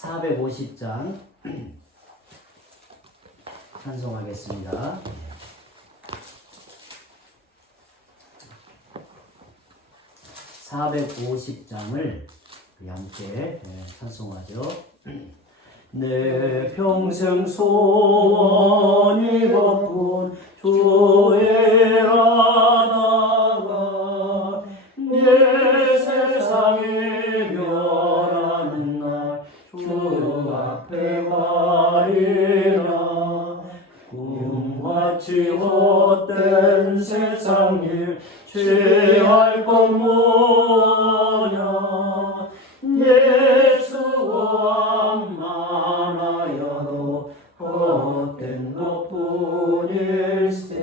450장 찬송하겠습니다. 450장을 함께 찬송하죠. 내 평생 소원이 고픈 주의 나라가 내 세상이 멸하는 날 주 앞에 가리라. 꿈같이 헛된 세상 일 취할 것 뭐냐. 예수와 만하여도 헛된 것뿐일세.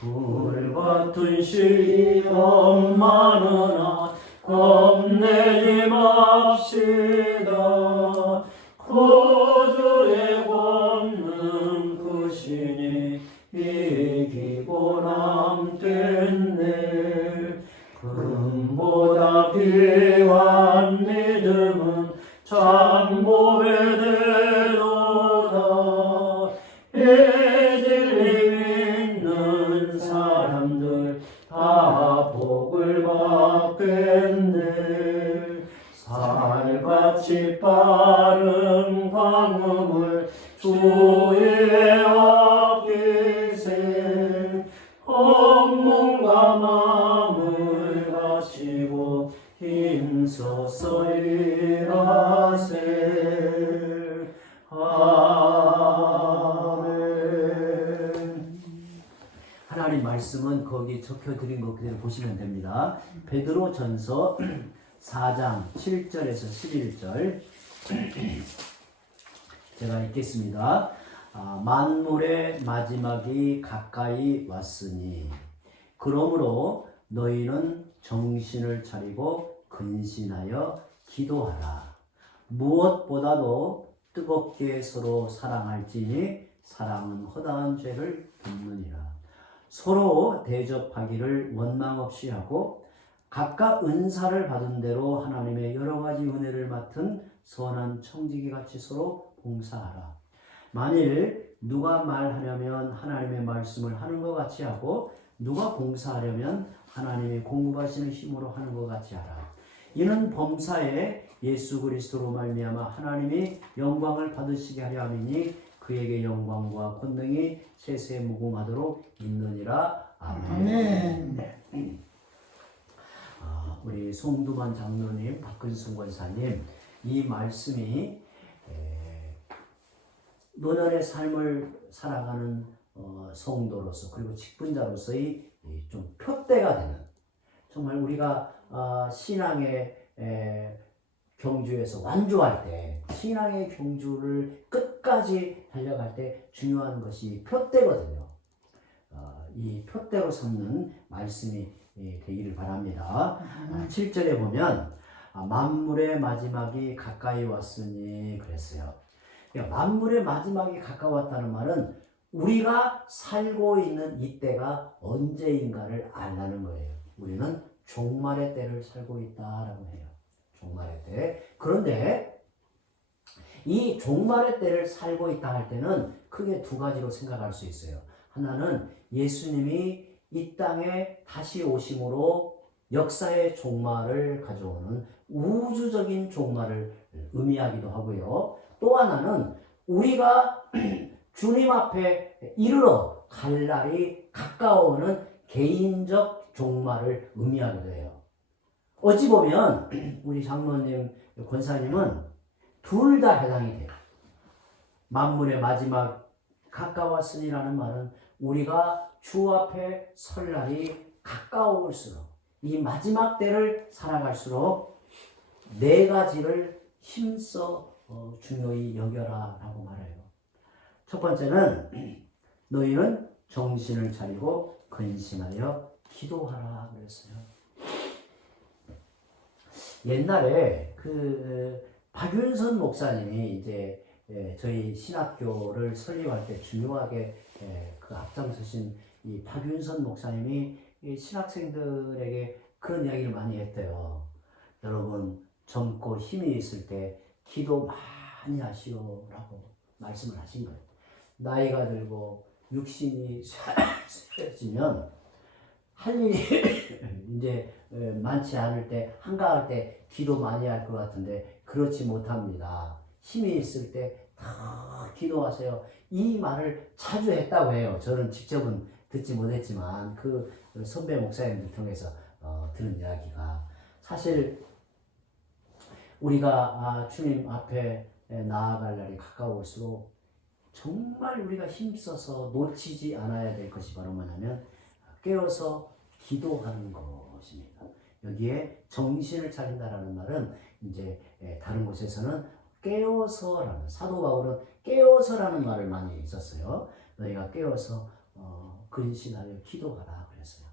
불같은 시험 많으나 겁내지 맙시다. 거주의 권능 그 신이 이기고 남겠네. 금보다 귀한 믿음은 참 보배 되도다. 진리 믿는 사람들 다 복을 받겠네. 살같이 빠른 광음을 주의 앞길세. 헌몸과 마음을 바치고 힘써서 일하세. 아멘. 하나님 말씀은 거기 적혀드린 것 그대로 보시면 됩니다. 베드로전서 4장 7절에서 11절 제가 읽겠습니다. 만물의 마지막이 가까이 왔으니 그러므로 너희는 정신을 차리고 근신하여 기도하라. 무엇보다도 뜨겁게 서로 사랑할지니 사랑은 허다한 죄를 덮느니라. 서로 대접하기를 원망 없이 하고 각각 은사를 받은 대로 하나님의 여러 가지 은혜를 맡은 선한 청지기 같이 서로 봉사하라. 만일 누가 말하려면 하나님의 말씀을 하는 것 같이 하고 누가 봉사하려면 하나님의 공급하시는 힘으로 하는 것 같이 하라. 이는 범사에 예수 그리스도로 말미암아 하나님이 영광을 받으시게 하려 함이니 그에게 영광과 권능이 세세 무궁하도록 있느니라. 아멘. 우리 송두만 장로님, 박근순 권사님, 이 말씀이 노년의 삶을 살아가는 성도로서 그리고 직분자로서의 좀 표대가 되는, 정말 우리가 신앙의 경주에서 완주할 때, 신앙의 경주를 끝까지 달려갈 때 중요한 것이 표대거든요. 이 표대로 삼는 말씀이 되기를 바랍니다. 7절에 보면 만물의 마지막이 가까이 왔으니 그랬어요. 그러니까 만물의 마지막이 가까웠다는 말은 우리가 살고 있는 이때가 언제인가를 알라는 거예요. 우리는 종말의 때를 살고 있다라고 해요. 종말의 때. 그런데 이 종말의 때를 살고 있다 할 때는 크게 두 가지로 생각할 수 있어요. 하나는 예수님이 이 땅에 다시 오심으로 역사의 종말을 가져오는 우주적인 종말을 의미하기도 하고요. 또 하나는 우리가 주님 앞에 이르러 갈 날이 가까워오는 개인적 종말을 의미하기도 해요. 어찌 보면 우리 장로님, 권사님은 둘 다 해당이 돼요. 만물의 마지막 가까웠으니라는 말은 우리가 주 앞에 설 날이 가까울수록 이 마지막 때를 살아갈수록 네 가지를 힘써 중요히 여겨라 라고 말해요. 첫 번째는 너희는 정신을 차리고 근신하여 기도하라 그랬어요. 옛날에 박윤선 목사님이 이제 저희 신학교를 설립할 때 중요하게 그 앞장서신 이 박윤선 목사님이 이 신학생들에게 그런 이야기를 많이 했대요. 여러분, 젊고 힘이 있을 때 기도 많이 하시오라고 말씀을 하신 거예요. 나이가 들고 육신이 쇠해지면 할 일이 이제 많지 않을 때, 한가할 때 기도 많이 할 것 같은데 그렇지 못합니다. 힘이 있을 때 다 기도하세요. 이 말을 자주 했다고 해요. 저는 직접은 듣지 못했지만 그 선배 목사님들 통해서 들은 이야기가, 사실 우리가 주님 앞에 나아갈 날이 가까울수록 정말 우리가 힘써서 놓치지 않아야 될 것이 바로 뭐냐면 깨어서 기도하는 것입니다. 여기에 정신을 차린다라는 말은 이제 다른 곳에서는 깨어서라는, 사도 바울은 깨어서라는 말을 많이 썼어요. 너희가 깨어서 근신하여 기도하라 그랬어요.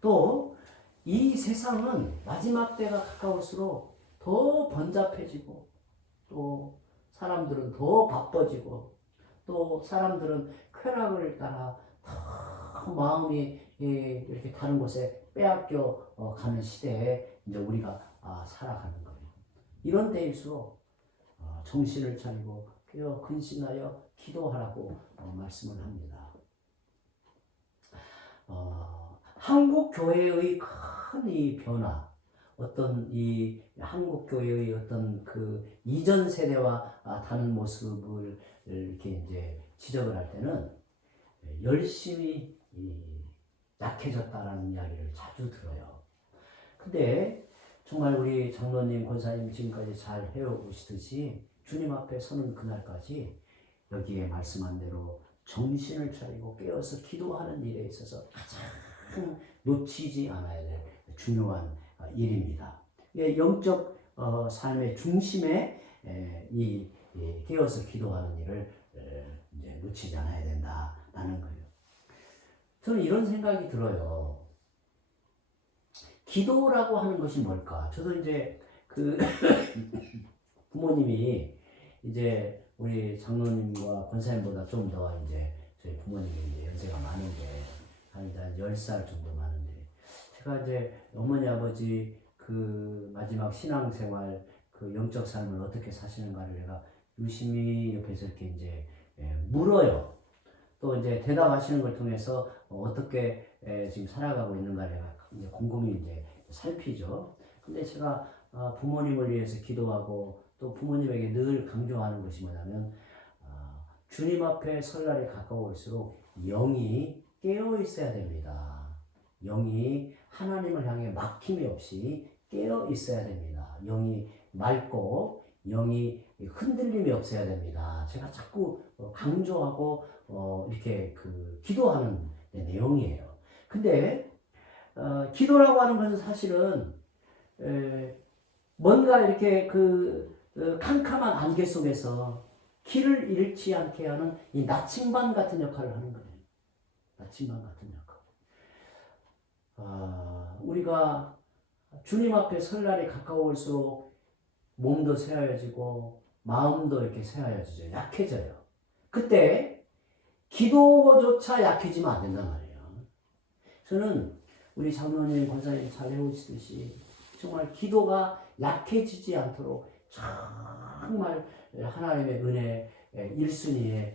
또 이 세상은 마지막 때가 가까울수록 더 번잡해지고, 또 사람들은 더 바빠지고, 또 사람들은 쾌락을 따라 더 마음이 이렇게 다른 곳에 빼앗겨 가는 시대에 이제 우리가 살아가는 거예요. 이런 때일수록 정신을 차리고 깨어 근신하여 기도하라고 말씀을 합니다. 한국 교회의 큰 이 변화, 어떤 이 한국 교회의 어떤 그 이전 세대와 다른 모습을 이렇게 이제 지적을 할 때는 열심히 약해졌다라는 이야기를 자주 들어요. 근데 정말 우리 장로님, 권사님 지금까지 잘 해오시듯이 주님 앞에 서는 그날까지 여기에 말씀한 대로 정신을 차리고 깨어서 기도하는 일에 있어서 가장 놓치지 않아야 될 중요한 일입니다. 영적 삶의 중심에 이 깨어서 기도하는 일을 이제 놓치지 않아야 된다라는 거예요. 저는 이런 생각이 들어요. 기도라고 하는 것이 뭘까? 저도 이제 그 부모님이 이제 우리 장로님과 권사님보다 좀 더 이제 저희 부모님이 이제 연세가 많은데 한 10살 정도 많은데, 제가 이제 어머니 아버지 그 마지막 신앙생활, 그 영적 삶을 어떻게 사시는가를 내가 유심히 옆에서 이렇게 이제 물어요. 또 이제 대답하시는 걸 통해서 어떻게 지금 살아가고 있는가 내가 이제 곰곰이 이제 살피죠. 근데 제가 부모님을 위해서 기도하고 또 부모님에게 늘 강조하는 것이 뭐냐면 주님 앞에 설 날이 가까울수록 영이 깨어 있어야 됩니다. 영이 하나님을 향해 막힘이 없이 깨어 있어야 됩니다. 영이 맑고 영이 흔들림이 없어야 됩니다. 제가 자꾸 강조하고 이렇게 그 기도하는 내용이에요. 근데 기도라고 하는 것은 사실은 뭔가 이렇게 그 캄캄한 안개 속에서 길을 잃지 않게 하는 이 나침반 같은 역할을 하는 거예요. 나침반 같은 역할. 우리가 주님 앞에 설 날이 가까울수록 몸도 쇠하여지고 마음도 이렇게 쇠하여지죠. 약해져요. 그때 기도조차 약해지면 안 된단 말이에요. 저는 우리 장로님, 권사님 잘 해오시듯이 정말 기도가 약해지지 않도록 정말 하나님의 은혜 1순위의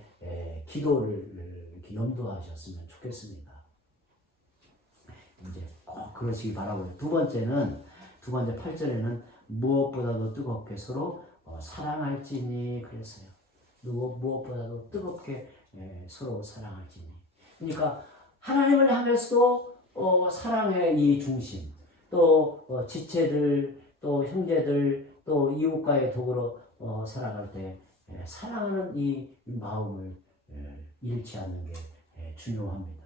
기도를 이렇게 염두하셨으면 좋겠습니다. 이제 꼭 그러시기 바라고요. 두 번째 8절에는 무엇보다도 뜨겁게 서로 사랑할지니 그랬어요. 무엇보다도 뜨겁게 서로 사랑할지니. 그러니까 하나님을 향해서도 사랑의 이 중심, 또 지체들, 또 형제들, 또 이웃과의 더불어 살아갈 때 사랑하는 이 마음을 잃지 않는 게 중요합니다.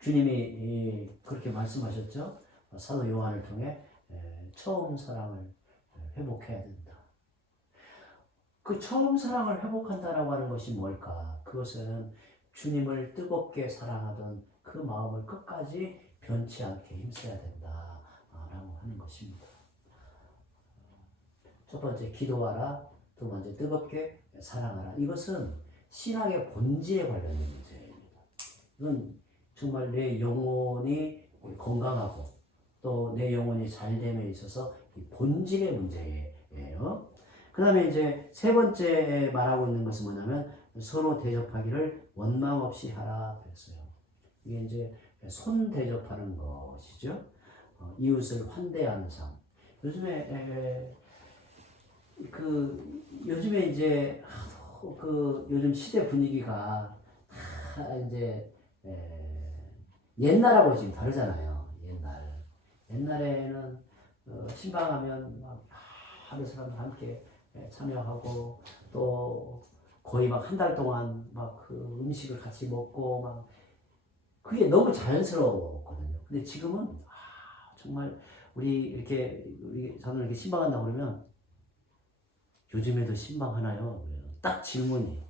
주님이 그렇게 말씀하셨죠. 사도 요한을 통해 처음 사랑을 회복해야 된다. 그 처음 사랑을 회복한다라고 하는 것이 뭘까? 그것은 주님을 뜨겁게 사랑하던 그 마음을 끝까지 변치 않게 힘써야 된다라고 하는 것입니다. 첫 번째 기도하라, 두 번째 뜨겁게 사랑하라. 이것은 신앙의 본질에 관련된 문제입니다. 이건 정말 내 영혼이 건강하고 또 내 영혼이 잘 됨에 있어서 이 본질의 문제에 그랬어요. 그 다음에 이제 세 번째 말하고 있는 것은 뭐냐면 서로 대접하기를 원망 없이 하라 그랬어요. 이게 이제 손 대접하는 것이죠. 이웃을 환대하는 삶. 요즘에 이제 요즘 시대 분위기가 다 이제 옛날하고 지금 다르잖아요. 옛날에는 신방하면 막 하는 사람들 함께 참여하고 또 거의 막 한 달 동안 막 그 음식을 같이 먹고 막 그게 너무 자연스러웠거든요. 근데 지금은 정말 저는 이렇게 신방한다고 그러면 요즘에도 신방하나요? 딱 질문이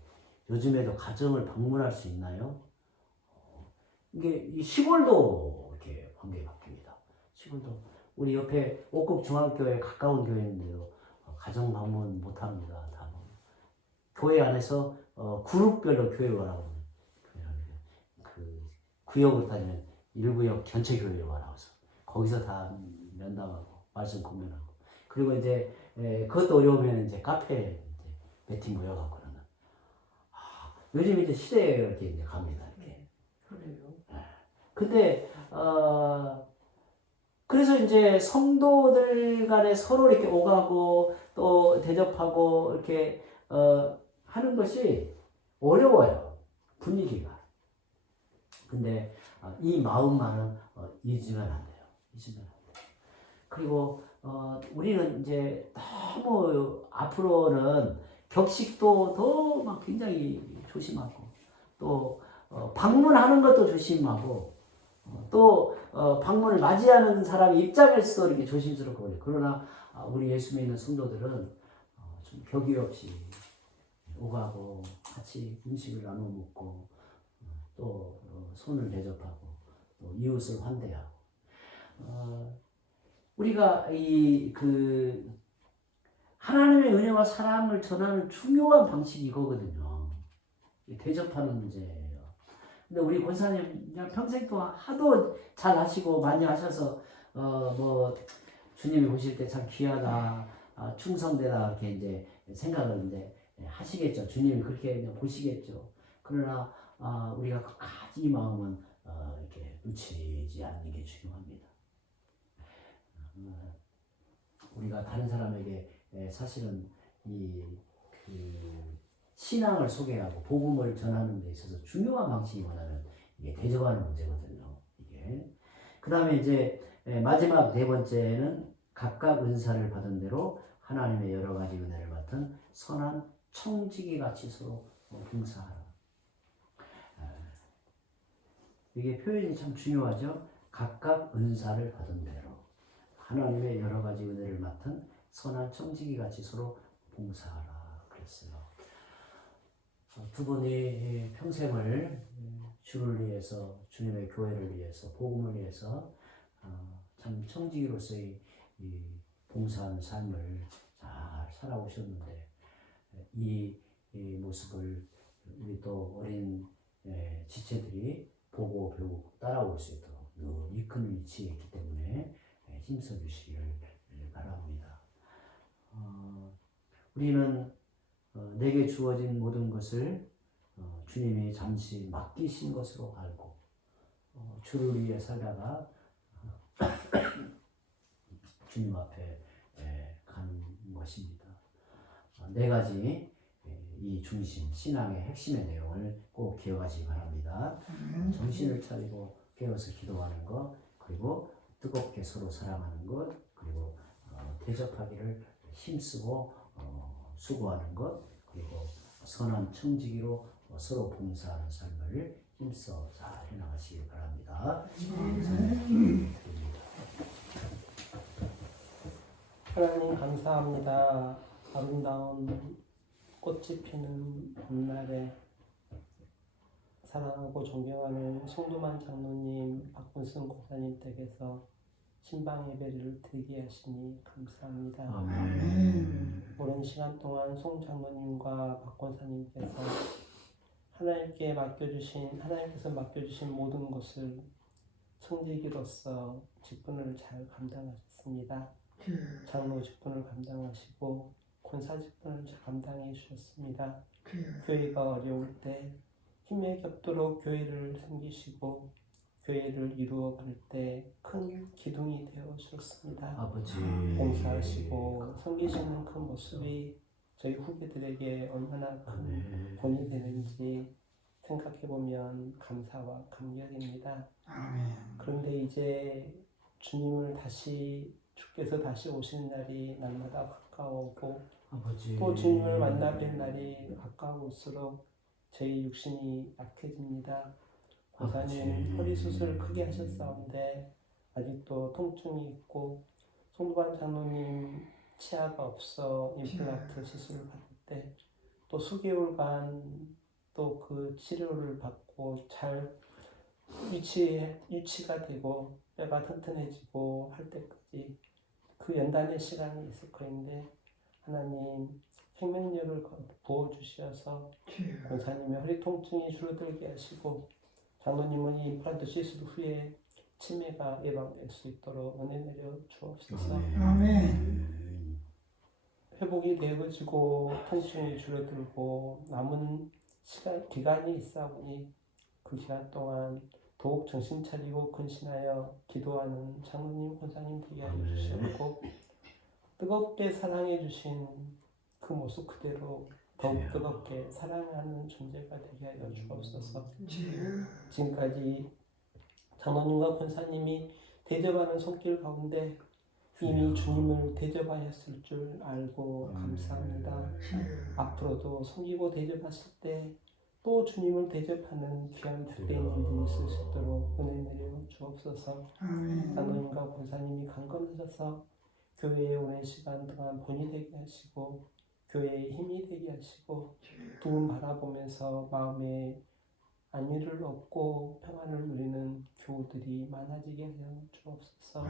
요즘에도 가정을 방문할 수 있나요? 이게 이 시골도 이렇게 관계 바뀝니다. 시골도 우리 옆에 옥국 중앙교회 가까운 교회인데요. 가정 방문 못 합니다. 다 교회 안에서 그룹별로 교회 가라고 그 구역으로 따지면 1구역 전체 교회로 가라고 해서 거기서 다 면담하고 말씀 공연하고 그리고 이제 그것도 어려우면 이제 카페에 이제 매팅 모여갖고 그러는 요즘 이제 시대에 이렇게 이제 갑니다. 이렇게. 그래요. 근데 그래서 이제 성도들 간에 서로 이렇게 오가고 또 대접하고 이렇게 하는 것이 어려워요. 분위기가. 근데 이 마음만은 잊으면 안 돼요. 잊으면 안 돼요. 그리고 우리는 이제 너무 앞으로는 격식도 더 막 굉장히 조심하고 또 방문하는 것도 조심하고 또 방문을 맞이하는 사람 입장에서도 이렇게 조심스럽고 그러나 우리 예수 믿는 성도들은 좀 격의 없이 오가고 같이 음식을 나눠 먹고 또 손을 대접하고 또 이웃을 환대하고 우리가 하나님의 은혜와 사랑을 전하는 중요한 방식이 이거거든요. 대접하는 문제예요. 근데 우리 권사님 그냥 평생 동안 하도 잘 하시고 많이 하셔서 뭐 주님이 보실 때 참 귀하다, 충성되다 이렇게 이제 생각을 이제 하시겠죠. 주님이 그렇게 그냥 보시겠죠. 그러나 우리가 끝까지 이 마음은 이렇게 놓치지 않는 게 중요합니다. 우리가 다른 사람에게 사실은 신앙을 소개하고 복음을 전하는 데 있어서 중요한 방식이 뭐냐면 이게 대접하는 문제거든요. 이게 그 다음에 이제 마지막 네 번째는 각각 은사를 받은 대로 하나님의 여러 가지 은혜를 맡은 선한 청지기 같이 서로 봉사하라. 이게 표현이 참 중요하죠. 각각 은사를 받은 대로 하나님의 여러 가지 은혜를 맡은 선한 청지기 같이 서로 봉사하라 그랬어요. 두 분이 평생을 주를 위해서 주님의 교회를 위해서 복음을 위해서 참 청지기로서의 봉사하는 삶을 잘 살아오셨는데 이 모습을 우리 또 어린 지체들이 보고 배우고 따라올 수 있도록 늘 이큰 위치에 있기 때문에 힘써 주시기를 바랍니다. 우리는 내게 주어진 모든 것을 주님이 잠시 맡기신 것으로 알고 주를 위해 살다가 주님 앞에 간 것입니다. 네 가지 이 중심, 신앙의 핵심의 내용을 꼭 기억하시기 바랍니다. 정신을 차리고 깨어서 기도하는 것, 그리고 뜨겁게 서로 사랑하는 것, 그리고 대접하기를 힘쓰고 수고하는 것, 그리고 선한 청지기로 서로 봉사하는 삶을 힘써 잘 해나가시기 바랍니다. 하나님 감사합니다. 아름다운 꽃이 피는 봄날에 사랑하고 존경하는 송도만 장로님, 박문승 권사님 댁에서 신방 예배를 드리게 하시니 감사합니다. 아멘. 오랜 시간 동안 송 장로님과 박 권사님께서 하나님께서 맡겨주신 모든 것을 청지기로서 직분을 잘 감당하셨습니다. 장로 직분을 감당하시고 권사 직분을 감당해 주셨습니다. 교회가 어려울 때 힘에 겹도록 교회를 섬기시고 교회를 이루어갈 때 큰 기둥이 되어 주셨습니다. 아버지 봉사하시고 섬기시는 그 모습이 저희 후배들에게 얼마나 큰 본이 되는지 생각해보면 감사와 감격입니다. 그런데 이제 주께서 다시 오시는 날이 날마다 가까워오고 아버지 또 주님을 만나 뵐 날이 가까울수록 저희 육신이 약해집니다. 권사님 허리 수술 크게 하셨사온데 아직도 통증이 있고 송도반 장로님 치아가 없어 임플란트 시술을 받을 때 또 수개월간 또 그 치료를 받고 잘 유치가 되고 뼈가 튼튼해지고 할 때까지 그 연단의 시간이 있을 거인데 하나님 생명력을 부어주셔서 권사님의 허리 통증이 줄어들게 하시고 장로님은 이 임플란트 시술 후에 치매가 예방될 수 있도록 은혜 내려 주옵소서. 회복이 되어지고 통증이 줄어들고 남은 기간이 있사오니 그 기간 동안 더욱 정신 차리고 근신하여 기도하는 장로님, 권사님 되게 하여 주시옵고 뜨겁게 사랑해 주신 그 모습 그대로 더욱 뜨겁게 사랑하는 존재가 되게 하여 주옵소서. 지금까지 장로님과 권사님이 대접하는 손길 가운데 이미 주님을 대접하였을 줄 알고 감사합니다. 앞으로도 섬기고 대접하실 때 또 주님을 대접하는 귀한 복된 일들이 있을 수 있도록 은혜 내려 주옵소서. 장로님과 권사님이 강건하셔서 교회에 오랜 시간 동안 본이 되게 하시고 교회에 힘이 되게 하시고 두 분 바라보면서 마음에 안위를 얻고 평안을 누리는 교우들이 많아지게 하여 주옵소서.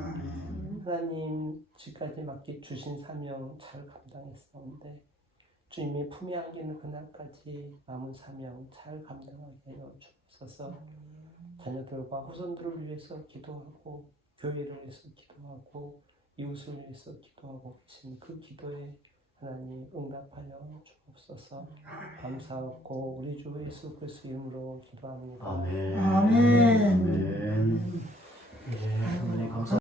하나님 지금까지 맡겨주신 사명 잘 감당했사온데 주님의 품에 안기는 그날까지 남은 사명 잘 감당하게 하여 주옵소서. 자녀들과 후손들을 위해서 기도하고 교회를 위해서 기도하고 이웃을 위해서 기도하고 계신 그 기도에 하나님 응답하여 주옵소서. 감사하고 우리 주 예수 그리스도 이름으로 기도합니다. 아멘. 아멘. 아멘. 네, 하나님 감사.